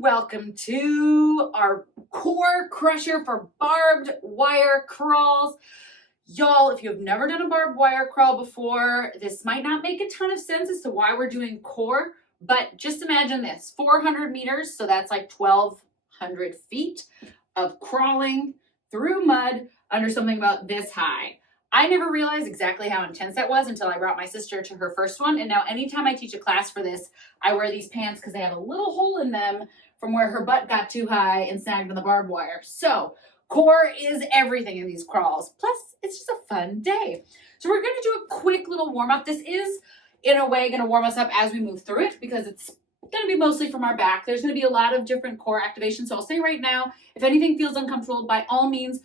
welcome to our core crusher for barbed wire crawls. Y'all, if you have never done a barbed wire crawl before, this might not make a ton of sense as to why we're doing core, but just imagine this, 400 meters, so that's like 1,200 feet of crawling through mud under something about this high. I never realized exactly how intense that was until I brought my sister to her first one. And now anytime I teach a class for this, I wear these pants because they have a little hole in them from where her butt got too high and snagged on the barbed wire. So core is everything in these crawls. Plus, it's just a fun day. So we're going to do a quick little warm up. This is, in a way, going to warm us up as we move through it because it's going to be mostly from our back. There's going to be a lot of different core activations. So I'll say right now, if anything feels uncomfortable, by all means,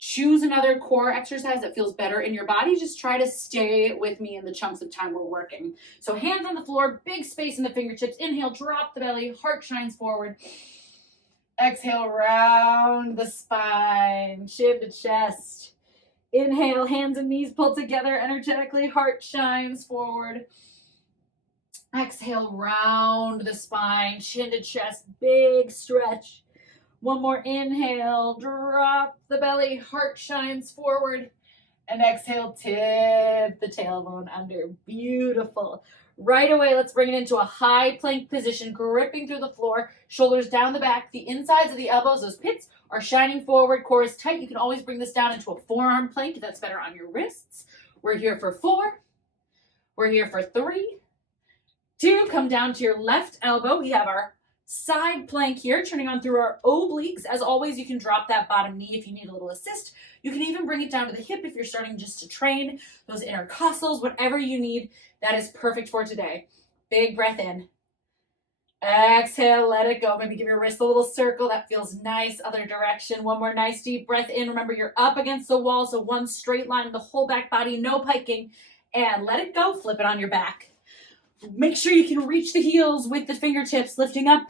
choose another core exercise that feels better in your body. Just try to stay with me in the chunks of time we're working. So hands on the floor, big space in the fingertips. Inhale, drop the belly, heart shines forward. Exhale, round the spine, chin to chest. Inhale, hands and knees pulled together energetically, heart shines forward. Exhale, round the spine, chin to chest, big stretch. One more inhale, drop the belly, heart shines forward, and exhale, tip the tailbone under. Beautiful. Right away, let's bring it into a high plank position, gripping through the floor, shoulders down the back, the insides of the elbows, those pits are shining forward, core is tight. You can always bring this down into a forearm plank if that's better on your wrists. We're here for 4. We're here for 3, 2, come down to your left elbow. We have our side plank here, turning on through our obliques. As always, you can drop that bottom knee if you need a little assist. You can even bring it down to the hip if you're starting just to train those intercostals, whatever you need. That is perfect for today. Big breath in. Exhale, let it go. Maybe give your wrist a little circle. That feels nice. Other direction. One more nice deep breath in. Remember, you're up against the wall, so one straight line of the whole back body, no piking. And let it go. Flip it on your back. Make sure you can reach the heels with the fingertips, lifting up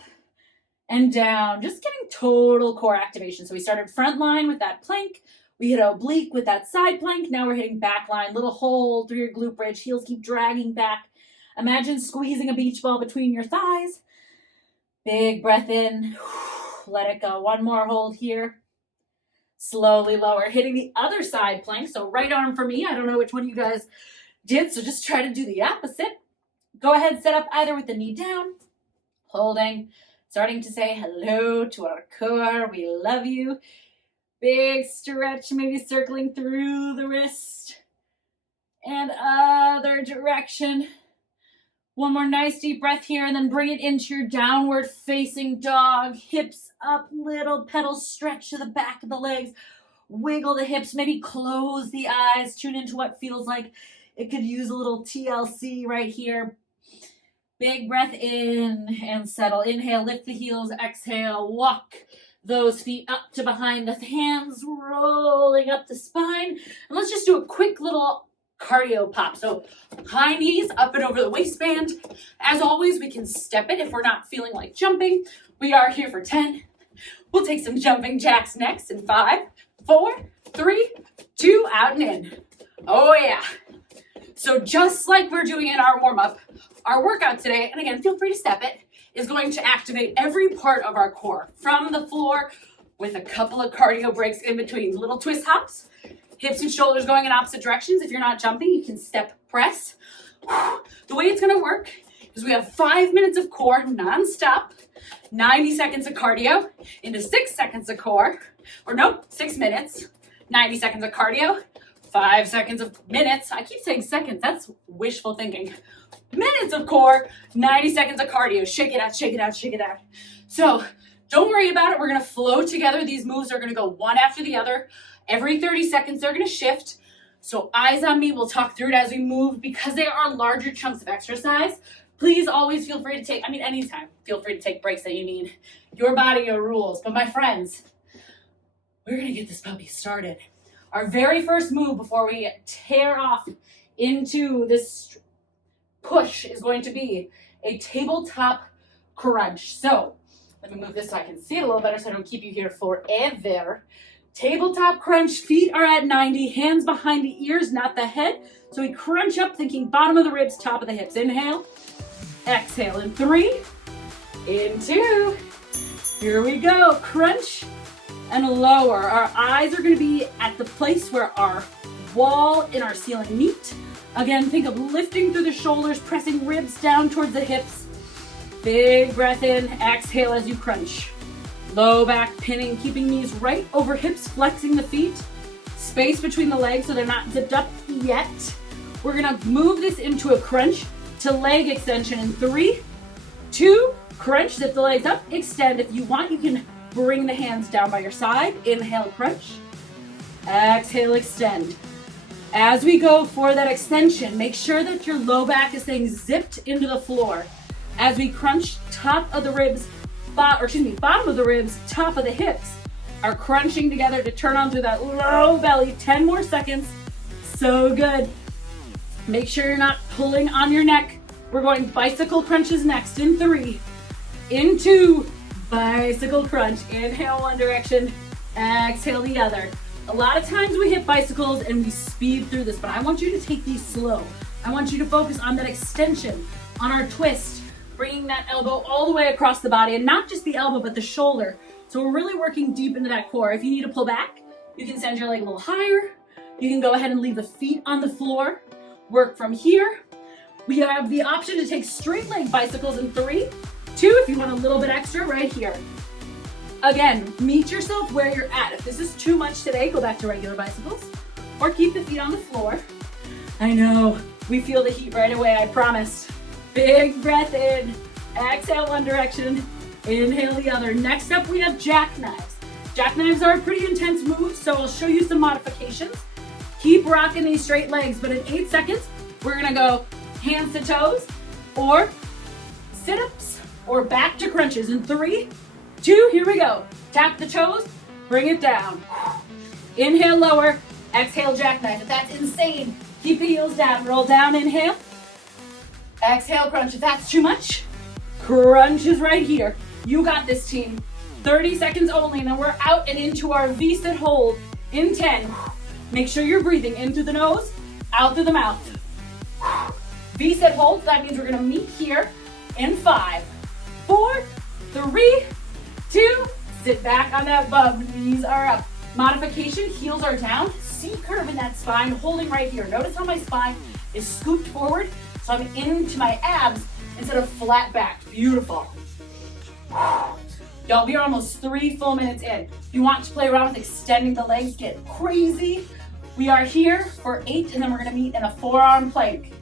and down, just getting total core activation. So we started front line with that plank. We hit oblique with that side plank. Now we're hitting back line, little hole through your glute bridge. Heels keep dragging back. Imagine squeezing a beach ball between your thighs. Big breath in. Let it go. One more hold here. Slowly lower, hitting the other side plank. So right arm for me. I don't know which one you guys did, so just try to do the opposite. Go ahead, set up either with the knee down, holding, starting to say hello to our core. We love you. Big stretch, maybe circling through the wrist and other direction. One more nice deep breath here and then bring it into your downward facing dog. Hips up, little pedal stretch to the back of the legs. Wiggle the hips, maybe close the eyes. Tune into what feels like it could use a little TLC right here. Big breath in and settle. Inhale, lift the heels. Exhale, walk those feet up to behind the hands, rolling up the spine. And let's just do a quick little cardio pop. So high knees up and over the waistband. As always, we can step it if we're not feeling like jumping. We are here for 10. We'll take some jumping jacks next in 5, 4, 3, 2, out and in. Oh yeah. So just like we're doing in our warm-up, our workout today, and again, feel free to step it, is going to activate every part of our core from the floor with a couple of cardio breaks in between. Little twist hops, hips and shoulders going in opposite directions. If you're not jumping, you can step press. The way it's going to work is we have 5 minutes of core nonstop, 90 seconds of cardio into 6 seconds of core, or nope, 6 minutes, 90 seconds of cardio, 5 seconds of minutes. I keep saying seconds. That's wishful thinking. Minutes of core, 90 seconds of cardio. Shake it out, shake it out, shake it out. So don't worry about it. We're going to flow together. These moves are going to go one after the other. Every 30 seconds, they're going to shift. So eyes on me. We'll talk through it as we move. Because they are larger chunks of exercise, please always feel free to take, anytime, feel free to take breaks that you need. Your body, your rules. But my friends, we're going to get this puppy started. Our very first move before we tear off into this push is going to be a tabletop crunch. So let me move this so I can see it a little better so I don't keep you here forever. Tabletop crunch, feet are at 90, hands behind the ears, not the head. So we crunch up thinking bottom of the ribs, top of the hips. Inhale, exhale in 3, in 2, Here we go, crunch and lower. Our eyes are gonna be at the place where our wall and our ceiling meet. Again, think of lifting through the shoulders, pressing ribs down towards the hips. Big breath in, exhale as you crunch. Low back pinning, keeping knees right over hips, flexing the feet. Space between the legs so they're not zipped up yet. We're gonna move this into a crunch to leg extension in 3, 2, crunch, zip the legs up, extend. If you want, you can bring the hands down by your side. Inhale, crunch. Exhale, extend. As we go for that extension, make sure that your low back is staying zipped into the floor. As we crunch, top of the ribs, bottom of the ribs, top of the hips are crunching together to turn on through that low belly. 10 more seconds. So good. Make sure you're not pulling on your neck. We're going bicycle crunches next in 3, in 2, bicycle crunch. Inhale one direction, exhale the other. A lot of times we hit bicycles and we speed through this, but I want you to take these slow. I want you to focus on that extension, on our twist, bringing that elbow all the way across the body, and not just the elbow, but the shoulder. So we're really working deep into that core. If you need to pull back, you can send your leg a little higher. You can go ahead and leave the feet on the floor. Work from here. We have the option to take straight leg bicycles in 3, 2, if you want a little bit extra, right here. Again, meet yourself where you're at. If this is too much today, go back to regular bicycles or keep the feet on the floor. I know, we feel the heat right away, I promise. Big breath in, exhale one direction, inhale the other. Next up, we have jackknives. Jackknives are a pretty intense move, so I'll show you some modifications. Keep rocking these straight legs, but in 8 seconds, we're gonna go hands to toes, or sit-ups, or back to crunches in 3, 2, here we go. Tap the toes, bring it down. Inhale, lower, exhale, jackknife. If that's insane, keep the heels down, roll down, inhale. Exhale, crunch. If that's too much, crunch is right here. You got this, team. 30 seconds only, and then we're out and into our V-sit hold in 10. Make sure you're breathing in through the nose, out through the mouth. V-sit hold, so that means we're gonna meet here in 5, 4, 3, 2, sit back on that bum, knees are up. Modification, heels are down, C-curve in that spine, holding right here. Notice how my spine is scooped forward, so I'm into my abs instead of flat back. Beautiful. Y'all, we are almost 3 full minutes in. If you want to play around with extending the legs, get crazy. We are here for 8, and then we're gonna meet in a forearm plank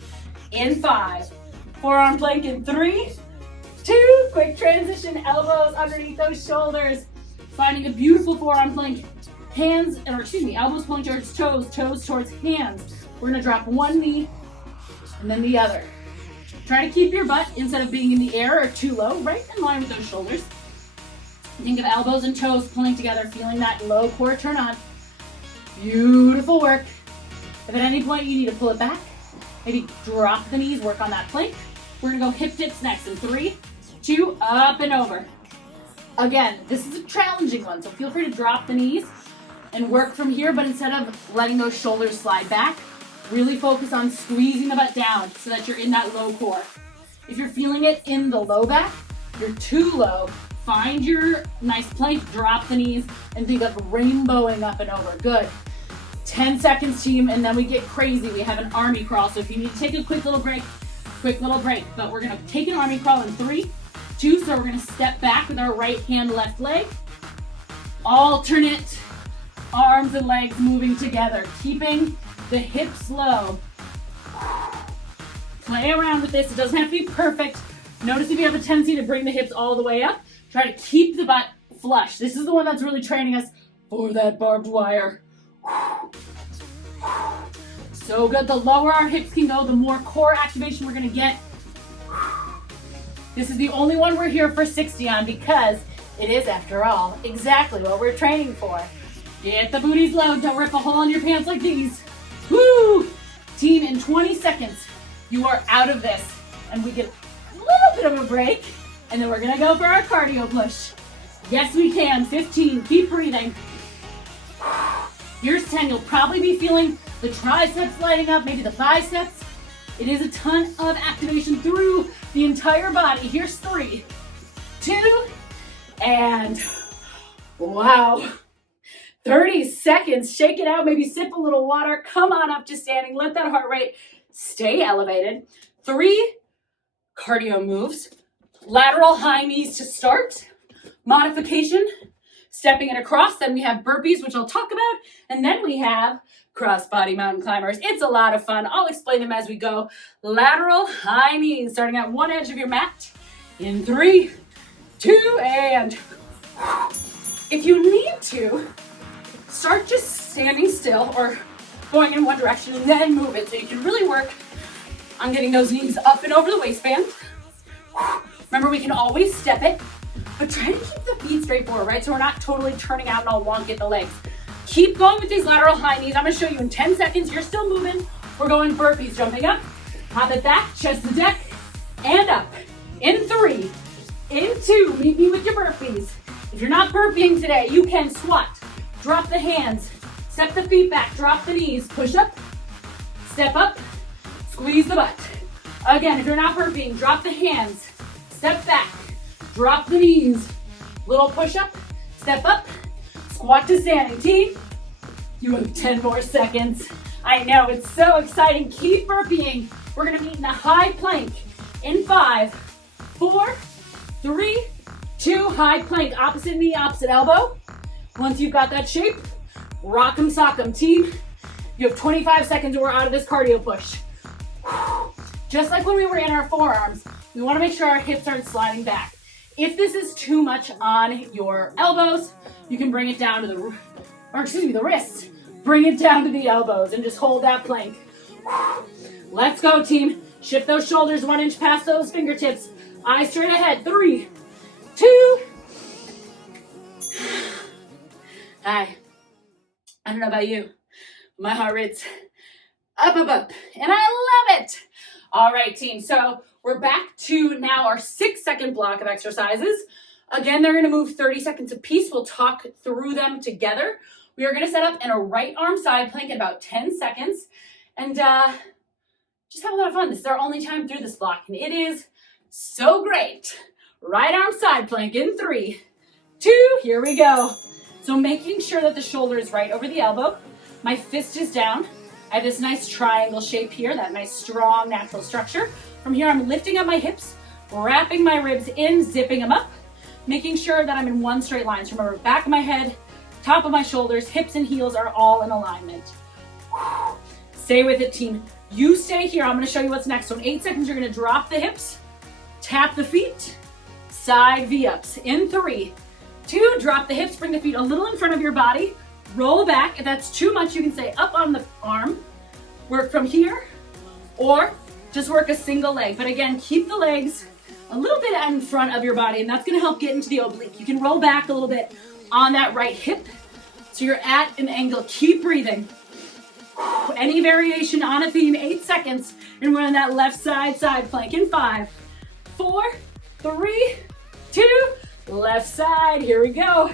in 5. Forearm plank in 3, 2, quick transition, elbows underneath those shoulders. Finding a beautiful forearm plank. Elbows pulling towards toes, toes towards hands. We're gonna drop one knee and then the other. Try to keep your butt, instead of being in the air or too low, right in line with those shoulders. Think of elbows and toes pulling together, feeling that low core turn on. Beautiful work. If at any point you need to pull it back, maybe drop the knees, work on that plank. We're gonna go hip dips next in 3, 2, up and over. Again, this is a challenging one, so feel free to drop the knees and work from here, but instead of letting those shoulders slide back, really focus on squeezing the butt down so that you're in that low core. If you're feeling it in the low back, you're too low, find your nice plank, drop the knees, and think of rainbowing up and over. Good. 10 seconds, team, and then we get crazy. We have an army crawl, so if you need to take a quick little break, but we're gonna take an army crawl in 3, 2, so we're gonna step back with our right hand, left leg. Alternate arms and legs moving together, keeping the hips low. Play around with this. It doesn't have to be perfect. Notice if you have a tendency to bring the hips all the way up, try to keep the butt flush. This is the one that's really training us for that barbed wire. So good. The lower our hips can go, the more core activation we're gonna get. This is the only one we're here for 60 on, because it is, after all, exactly what we're training for. Get the booties low. Don't rip a hole in your pants like these. Woo! Team, in 20 seconds, you are out of this. And we get a little bit of a break. And then we're gonna go for our cardio push. Yes, we can. 15, keep breathing. Here's 10, you'll probably be feeling the triceps lighting up, maybe the biceps. It is a ton of activation through the entire body. Here's 3, 2, and wow. 30 seconds, shake it out, maybe sip a little water, come on up to standing, let that heart rate stay elevated. 3 cardio moves, lateral high knees to start, modification, stepping it across, then we have burpees, which I'll talk about, and then we have cross-body mountain climbers. It's a lot of fun. I'll explain them as we go. Lateral high knees, starting at one edge of your mat, in 3, 2, and if you need to, start just standing still or going in one direction and then move it. So you can really work on getting those knees up and over the waistband. Remember, we can always step it, but try to keep the feet straight forward, right? So we're not totally turning out and all wonky at the legs. Keep going with these lateral high knees. I'm gonna show you in 10 seconds. You're still moving. We're going burpees, jumping up, hop it back, chest to deck, and up. In 3, in 2, meet me with your burpees. If you're not burping today, you can squat. Drop the hands, step the feet back, drop the knees, push up, step up, squeeze the butt. Again, if you're not burping, drop the hands, step back, drop the knees, little push up, step up, squat to standing. Team, you have 10 more seconds. I know, it's so exciting. Keep burping. We're gonna meet in a high plank in 5, 4, 3, 2, high plank, opposite knee, opposite elbow. Once you've got that shape, rock 'em, sock 'em. Team, you have 25 seconds and we're out of this cardio push. Just like when we were in our forearms, we wanna make sure our hips aren't sliding back. If this is too much on your elbows, you can bring it down to the wrists. Bring it down to the elbows and just hold that plank. Let's go, team. Shift those shoulders 1 inch past those fingertips. Eyes straight ahead. 3, 2, hi. I don't know about you. My heart rate's up, and I love it. All right, team. So we're back to now our 6-second block of exercises. Again, they're gonna move 30 seconds apiece. We'll talk through them together. We are gonna set up in a right arm side plank in about 10 seconds and just have a lot of fun. This is our only time through this block, and it is so great. Right arm side plank in 3, 2, here we go. So making sure that the shoulder is right over the elbow. My fist is down. I have this nice triangle shape here, that nice strong natural structure. From here, I'm lifting up my hips, wrapping my ribs in, zipping them up, making sure that I'm in one straight line. So remember, back of my head, top of my shoulders, hips and heels are all in alignment. Stay with it, team. You stay here. I'm gonna show you what's next. So in 8 seconds, you're gonna drop the hips, tap the feet, side V-ups. In 3, 2, drop the hips, bring the feet a little in front of your body, roll back. If that's too much, you can stay up on the arm, work from here, or just work a single leg. But again, keep the legs a little bit in front of your body, and that's gonna help get into the oblique. You can roll back a little bit on that right hip, so you're at an angle. Keep breathing. Any variation on a theme, 8 seconds, and we're on that left side plank in 5, 4, 3, 2, left side, here we go.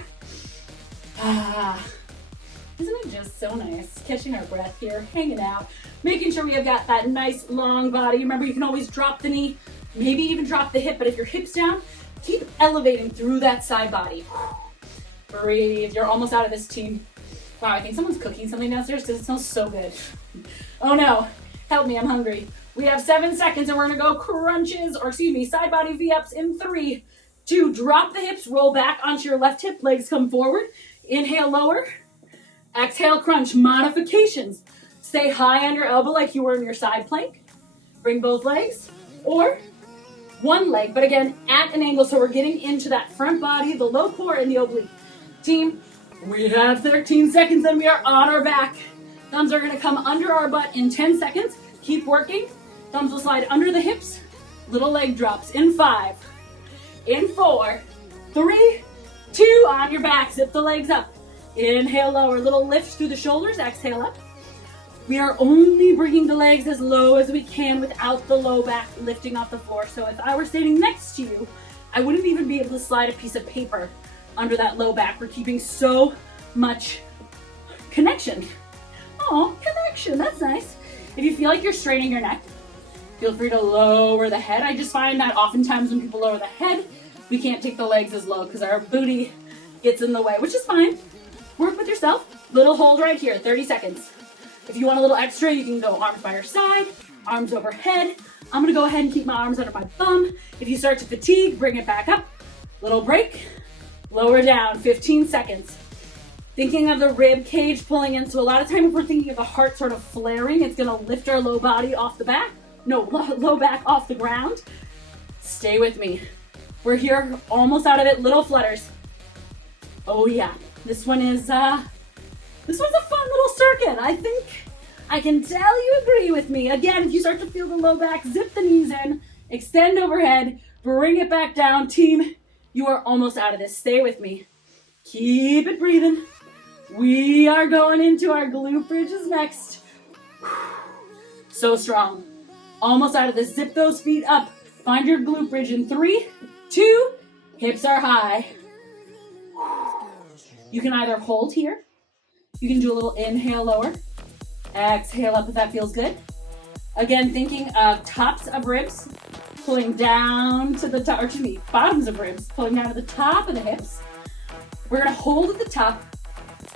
Isn't it just so nice catching our breath here, hanging out, making sure we have got that nice long body. Remember, you can always drop the knee, maybe even drop the hip, but if your hip's down, keep elevating through that side body. Breathe, you're almost out of this, team. Wow, I think someone's cooking something downstairs because it smells so good. Oh no, help me, I'm hungry. We have 7 seconds and we're gonna go crunches, or excuse me, side body V-ups in 3, 2, drop the hips, roll back onto your left hip, legs come forward. Inhale, lower. Exhale, crunch. Modifications. Stay high on your elbow like you were in your side plank. Bring both legs, or one leg, but again, at an angle, so we're getting into that front body, the low core, and the oblique. Team, we have 13 seconds and we are on our back. Thumbs are gonna come under our butt in 10 seconds. Keep working. Thumbs will slide under the hips. Little leg drops in 5, in 4, 3, 2, on your back. Zip the legs up. Inhale, lower. Little lift through the shoulders. Exhale up. We are only bringing the legs as low as we can without the low back lifting off the floor. So if I were standing next to you, I wouldn't even be able to slide a piece of paper under that low back. We're keeping so much connection. Oh, connection, that's nice. If you feel like you're straining your neck, feel free to lower the head. I just find that oftentimes when people lower the head, we can't take the legs as low because our booty gets in the way, which is fine. Work with yourself. Little hold right here, 30 seconds. If you want a little extra, you can go arms by your side, arms overhead. I'm gonna go ahead and keep my arms under my bum. If you start to fatigue, bring it back up. Little break, lower down, 15 seconds. Thinking of the rib cage pulling in. So a lot of time if we're thinking of the heart sort of flaring, it's gonna lift our low body off the back. No, low back off the ground. Stay with me. We're here, almost out of it, little flutters. Oh yeah, this one's a fun little circuit. I think I can tell you agree with me. Again, if you start to feel the low back, zip the knees in, extend overhead, bring it back down. Team, you are almost out of this. Stay with me. Keep it breathing. We are going into our glute bridges next. So strong. Almost out of this. Zip those feet up. Find your glute bridge in 3, 2, hips are high. You can either hold here. You can do a little inhale lower. Exhale up if that feels good. Again, thinking of tops of ribs pulling down to the top, or excuse me, bottoms of ribs pulling down to the top of the hips. We're gonna hold at the top,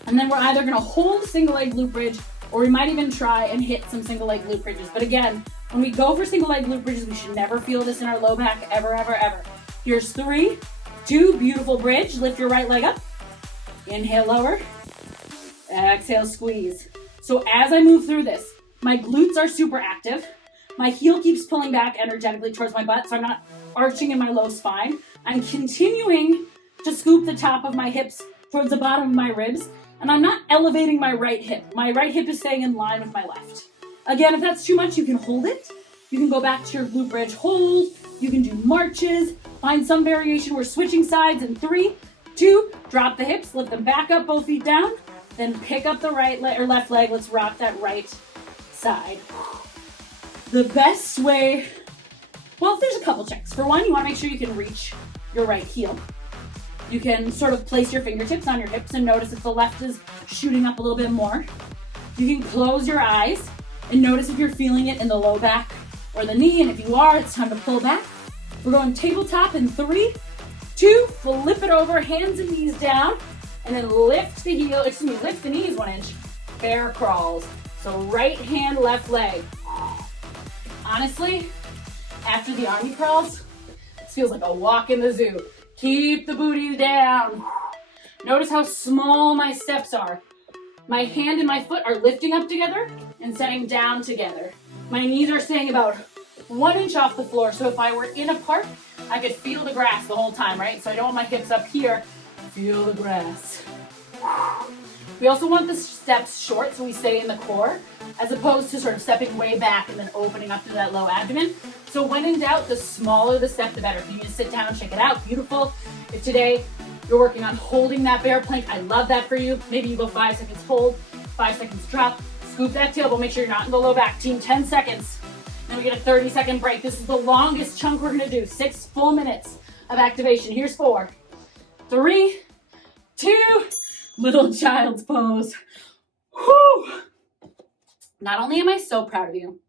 and then we're either gonna hold a single leg glute bridge, or we might even try and hit some single leg glute bridges. But again, when we go for single leg glute bridges, we should never feel this in our low back, ever, ever, ever. Here's 3, 2, beautiful bridge. Lift your right leg up. Inhale, lower. Exhale, squeeze. So as I move through this, my glutes are super active. My heel keeps pulling back energetically towards my butt, so I'm not arching in my low spine. I'm continuing to scoop the top of my hips towards the bottom of my ribs, and I'm not elevating my right hip. My right hip is staying in line with my left. Again, if that's too much, you can hold it. You can go back to your glute bridge hold. You can do marches. Find some variation. We're switching sides in 3, 2, drop the hips, lift them back up, both feet down. Then pick up the right leg or left leg. Let's rock that right side. The best way, well, there's a couple checks. For one, you want to make sure you can reach your right heel. You can sort of place your fingertips on your hips and notice if the left is shooting up a little bit more. You can close your eyes and notice if you're feeling it in the low back or the knee. And if you are, it's time to pull back. We're going tabletop in 3, 2, flip it over, hands and knees down. And then lift the heel, lift the knees 1 inch, bear crawls. So right hand, left leg. Honestly, after the army crawls, this feels like a walk in the zoo. Keep the booty down. Notice how small my steps are. My hand and my foot are lifting up together and setting down together. My knees are staying about 1 inch off the floor. So if I were in a park, I could feel the grass the whole time, right? So I don't want my hips up here. Feel the grass. We also want the steps short so we stay in the core as opposed to sort of stepping way back and then opening up to that low abdomen. So when in doubt, the smaller the step, the better. If you need to sit down, check it out. Beautiful. If today you're working on holding that bear plank, I love that for you. Maybe you go 5 seconds hold, 5 seconds drop, scoop that tailbone, make sure you're not in the low back. Team, 10 seconds. Then we get a 30-second break. This is the longest chunk we're gonna do, 6 full minutes of activation. Here's 4, 3, 2, little child's pose. Whew. Not only am I so proud of you,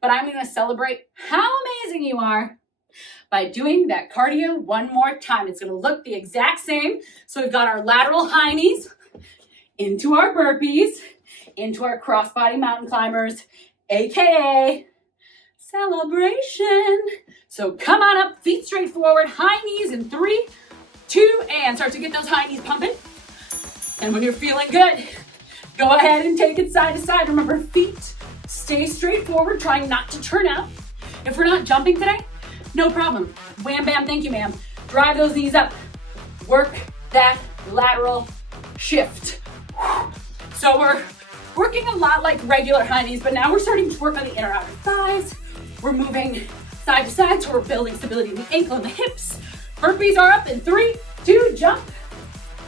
but I'm gonna celebrate how amazing you are by doing that cardio one more time. It's gonna look the exact same. So we've got our lateral high knees into our burpees, into our crossbody mountain climbers, AKA celebration. So come on up, feet straight forward, high knees in 3, 2, and start to get those high knees pumping. And when you're feeling good, go ahead and take it side to side. Remember, feet stay straight forward, trying not to turn out. If we're not jumping today, no problem. Wham, bam, thank you, ma'am. Drive those knees up. Work that lateral shift. So we're working a lot like regular high knees, but now we're starting to work on the inner outer thighs. We're moving side to side, so we're building stability in the ankle and the hips. Burpees are up in 3, 2, jump,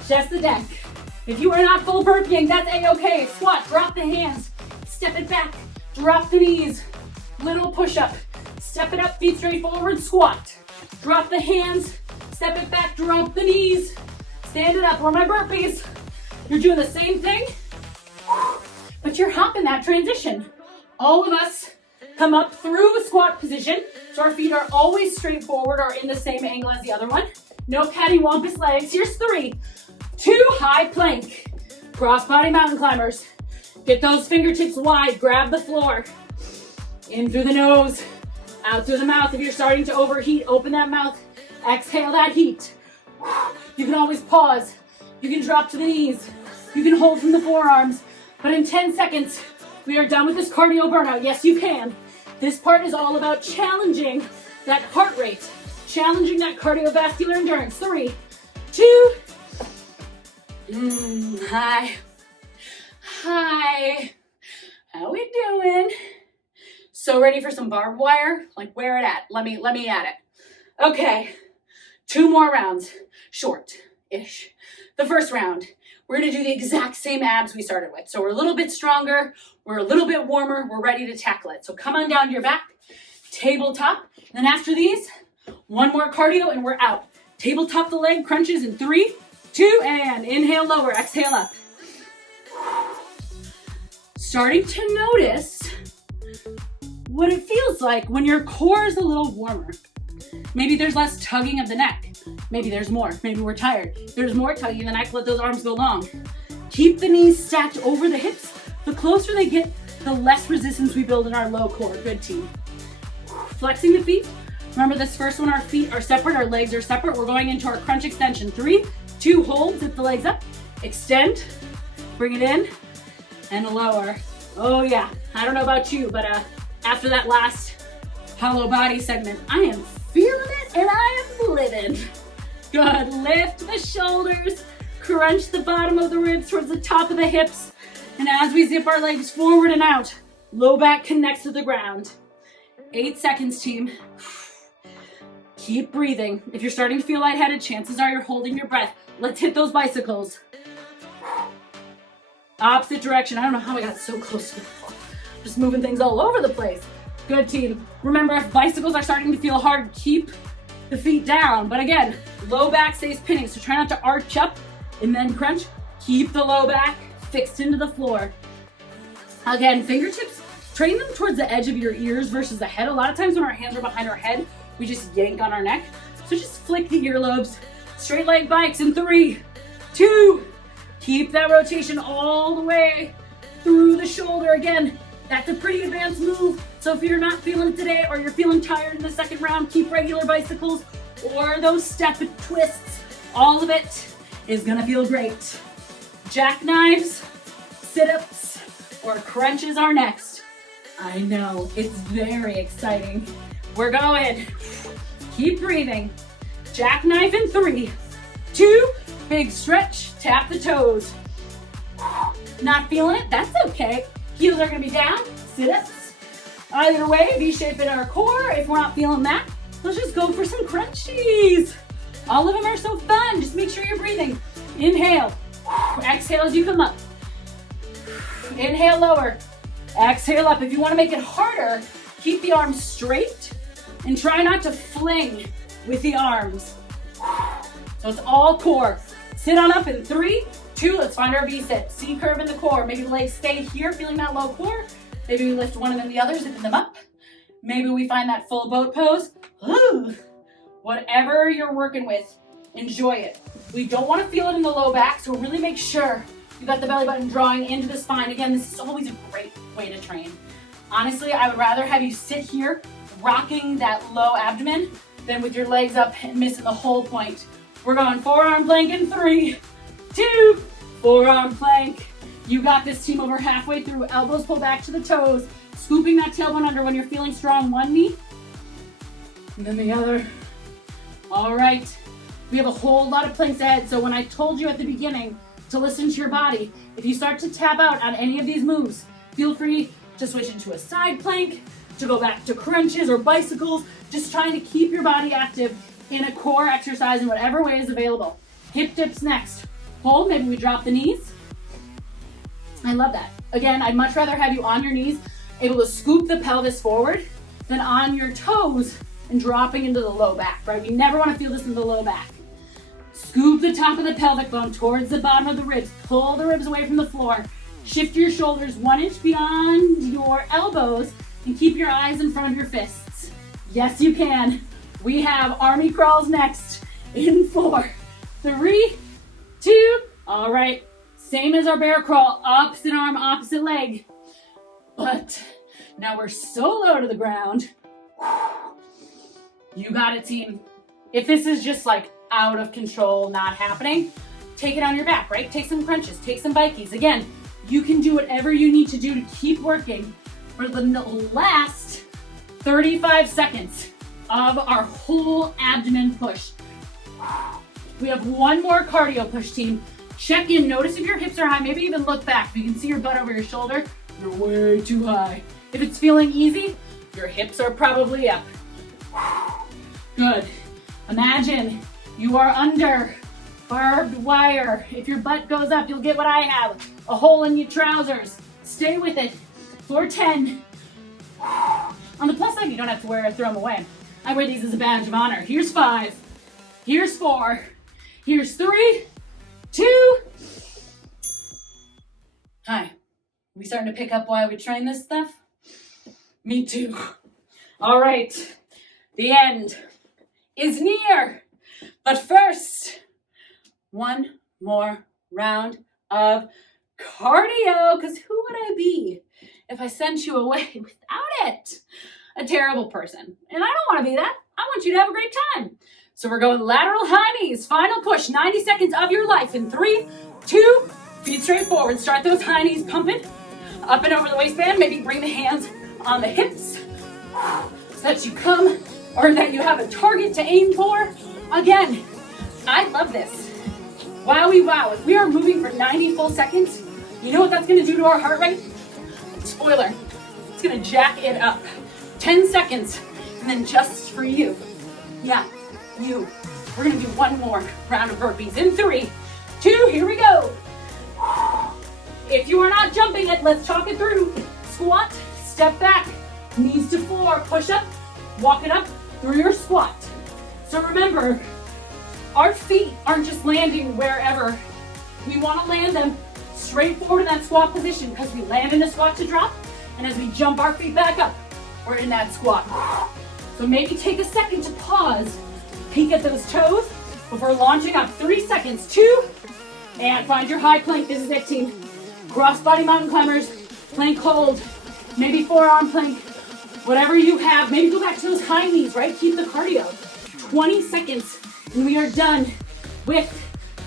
chest to deck. If you are not full burpeeing, that's a-okay. Squat, drop the hands, step it back, drop the knees, little push-up, step it up, feet straight forward, squat, drop the hands, step it back, drop the knees, stand it up. Or my burpees, you're doing the same thing, but you're hopping that transition. All of us come up through a squat position, so our feet are always straight forward or in the same angle as the other one. No cattywampus legs. Here's 3, 2, high plank. Cross body mountain climbers. Get those fingertips wide, grab the floor. In through the nose, out through the mouth. If you're starting to overheat, open that mouth. Exhale that heat. You can always pause. You can drop to the knees. You can hold from the forearms. But in 10 seconds, we are done with this cardio burnout. Yes, you can. This part is all about challenging that heart rate, challenging that cardiovascular endurance. 3, 2, high. Hi. How we doing? So ready for some barbed wire? Like where it at? Let me at it. Okay. 2 more rounds. Short-ish. The first round, we're gonna do the exact same abs we started with. So we're a little bit stronger, we're a little bit warmer, we're ready to tackle it. So come on down to your back, tabletop. Then after these, 1 more cardio and we're out. Tabletop the leg crunches in 3, 2, and inhale lower, exhale up. Starting to notice what it feels like when your core is a little warmer. Maybe there's less tugging of the neck. Maybe there's more. Maybe we're tired. There's more tugging in the neck. Let those arms go long. Keep the knees stacked over the hips. The closer they get, the less resistance we build in our low core. Good team. Flexing the feet. Remember this first one, our feet are separate, our legs are separate. We're going into our crunch extension. 3, 2, hold, zip the legs up. Extend, bring it in, and lower. Oh yeah, I don't know about you, but after that last hollow body segment, I am feeling it and I am living. Good, lift the shoulders, crunch the bottom of the ribs towards the top of the hips. And as we zip our legs forward and out, low back connects to the ground. 8 seconds, team. Keep breathing. If you're starting to feel lightheaded, chances are you're holding your breath. Let's hit those bicycles. Opposite direction. I don't know how I got so close to the floor. Just moving things all over the place. Good team. Remember, if bicycles are starting to feel hard, keep the feet down. But again, low back stays pinning, so try not to arch up and then crunch. Keep the low back fixed into the floor. Again, fingertips, train them towards the edge of your ears versus the head. A lot of times when our hands are behind our head, we just yank on our neck. So just flick the earlobes. Straight leg bikes in 3, 2, keep that rotation all the way through the shoulder. Again, that's a pretty advanced move. So if you're not feeling it today or you're feeling tired in the second round, keep regular bicycles or those step twists. All of it is gonna feel great. Jackknives, sit-ups, or crunches are next. I know, it's very exciting. We're going. Keep breathing. Jackknife in 3, 2, big stretch, tap the toes. Not feeling it? That's okay. Heels are gonna be down, sit-ups. Either way, V-shape in our core. If we're not feeling that, let's just go for some crunchies. All of them are so fun. Just make sure you're breathing. Inhale. Exhale as you come up. Inhale lower. Exhale up. If you want to make it harder, keep the arms straight and try not to fling with the arms. So it's all core. Sit on up in 3, 2, let's find our V-sit. C curve in the core. Maybe the legs stay here, feeling that low core. Maybe we lift one and then the other, zipping them up. Maybe we find that full boat pose. Ooh. Whatever you're working with, enjoy it. We don't want to feel it in the low back, so really make sure you got the belly button drawing into the spine. Again, this is always a great way to train. Honestly, I would rather have you sit here rocking that low abdomen than with your legs up and missing the whole point. We're going forearm plank in 3, 2, forearm plank. You got this, team. Over halfway through. Elbows pull back to the toes. Scooping that tailbone under when you're feeling strong. One knee, and then the other. All right. We have a whole lot of planks ahead. So when I told you at the beginning to listen to your body, if you start to tap out on any of these moves, feel free to switch into a side plank, to go back to crunches or bicycles, just trying to keep your body active in a core exercise in whatever way is available. Hip dips next. Hold, maybe we drop the knees. I love that. Again, I'd much rather have you on your knees, able to scoop the pelvis forward than on your toes and dropping into the low back, right? We never want to feel this in the low back. Scoop the top of the pelvic bone towards the bottom of the ribs. Pull the ribs away from the floor. Shift your shoulders 1 inch beyond your elbows and keep your eyes in front of your fists. Yes, you can. We have army crawls next. In 4, 3, 2. All right, same as our bear crawl, opposite arm, opposite leg. But now we're so low to the ground. You got it, team. If this is just like out of control, not happening, take it on your back, right? Take some crunches, take some bikies. Again, you can do whatever you need to do to keep working for the last 35 seconds of our whole abdomen push. We have one more cardio push, team. Check in, notice if your hips are high, maybe even look back. If you can see your butt over your shoulder, you're way too high. If it's feeling easy, your hips are probably up. Good. Imagine you are under barbed wire. If your butt goes up, you'll get what I have, a hole in your trousers. Stay with it for 10. On the plus side, you don't have to throw them away. I wear these as a badge of honor. Here's 5. Here's 4. Here's 3, 2. Hi. We starting to pick up why we train this stuff? Me too. All right. The end is near. But first, one more round of cardio, because who would I be if I sent you away without it? A terrible person. And I don't want to be that. I want you to have a great time. So we're going lateral high knees. Final push, 90 seconds of your life in 3, 2, feet straight forward. Start those high knees pumping up and over the waistband. Maybe bring the hands on the hips so that you come, or that you have a target to aim for. Again, I love this. Wowie wow. If we are moving for 90 full seconds, you know what that's going to do to our heart rate? Spoiler, it's going to jack it up. 10 seconds, and then just for you. Yeah, you. We're going to do one more round of burpees in 3, 2, here we go. If you are not jumping it, let's talk it through. Squat, step back, knees to floor, push up, walk it up through your squat. So remember, our feet aren't just landing wherever. We want to land them straight forward in that squat position, because we land in a squat to drop, and as we jump our feet back up, we're in that squat. So maybe take a second to pause, peek at those toes before launching up. 3 seconds, 2, and find your high plank. This is it, team. Cross-body mountain climbers, plank hold, maybe forearm plank, whatever you have. Maybe go back to those high knees, right? Keep the cardio. 20 seconds, and we are done with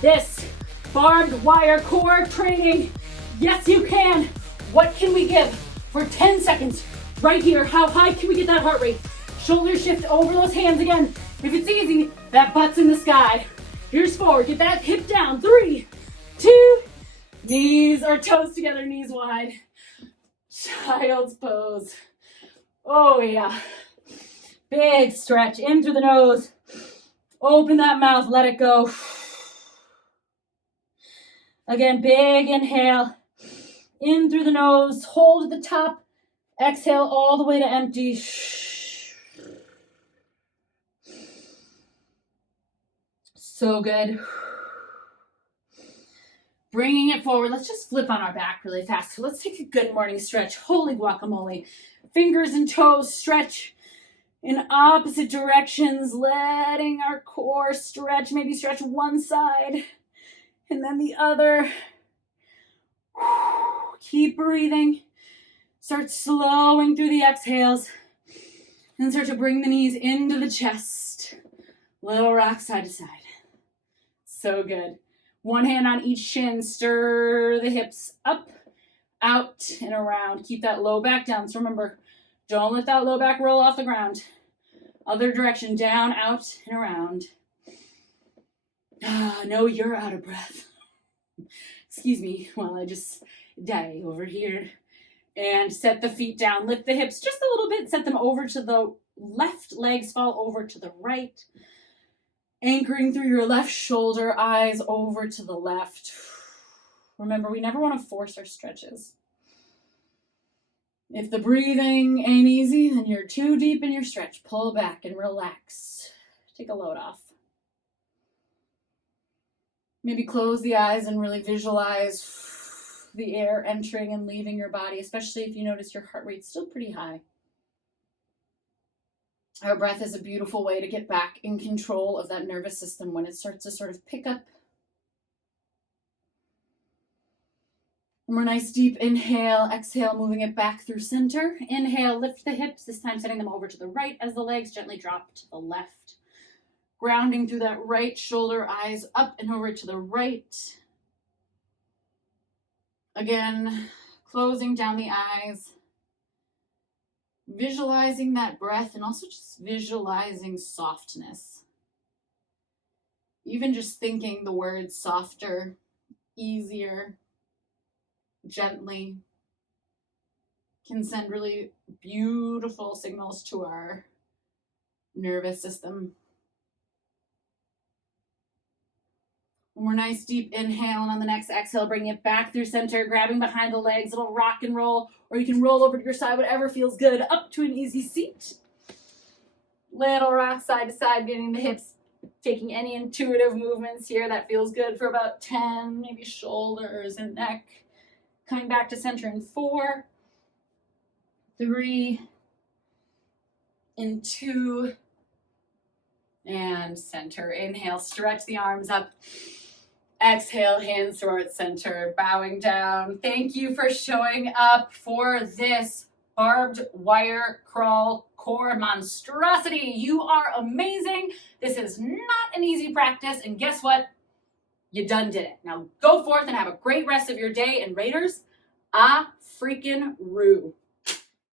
this barbed wire core training. Yes, you can. What can we give for 10 seconds right here? How high can we get that heart rate? Shoulder shift over those hands again. If it's easy, that butt's in the sky. Here's 4. Get that hip down. 3, 2, knees or toes together, knees wide. Child's pose. Oh yeah. Big stretch in through the nose. Open that mouth, let it go. Again, big inhale. In through the nose, hold at the top. Exhale all the way to empty. So good. Bringing it forward. Let's just flip on our back really fast. So let's take a good morning stretch. Holy guacamole. Fingers and toes stretch in opposite directions, letting our core stretch. Maybe stretch one side and then the other. Keep breathing. Start slowing through the exhales and start to bring the knees into the chest. Little rock side to side. So good. One hand on each shin. Stir the hips up, out, and around. Keep that low back down. So remember, don't let that low back roll off the ground. Other direction, down, out, and around. No, you're out of breath. Excuse me while I just die over here. And set the feet down. Lift the hips just a little bit. Set them over to the left. Legs fall over to the right. Anchoring through your left shoulder. Eyes over to the left. Remember, we never want to force our stretches. If the breathing ain't easy, then you're too deep in your stretch. Pull back and relax. Take a load off. Maybe close the eyes and really visualize the air entering and leaving your body, especially if you notice your heart rate's still pretty high. Our breath is a beautiful way to get back in control of that nervous system when it starts to sort of pick up. One more nice deep inhale, exhale, moving it back through center. Inhale, lift the hips, this time setting them over to the right as the legs gently drop to the left. Grounding through that right shoulder, eyes up and over to the right. Again, closing down the eyes. Visualizing that breath and also just visualizing softness. Even just thinking the word softer, easier, gently can send really beautiful signals to our nervous system. One more nice deep inhale, and on the next exhale, bring it back through center, grabbing behind the legs, little rock and roll, or you can roll over to your side, whatever feels good, up to an easy seat. Little rock side to side, getting the hips, taking any intuitive movements here that feels good for about 10, maybe shoulders and neck. Coming back to center in 4, 3, in 2, and center. Inhale, stretch the arms up. Exhale, hands towards center, bowing down. Thank you for showing up for this barbed wire crawl core monstrosity. You are amazing. This is not an easy practice, and guess what? You done did it. Now go forth and have a great rest of your day, and Raiders, freaking roo.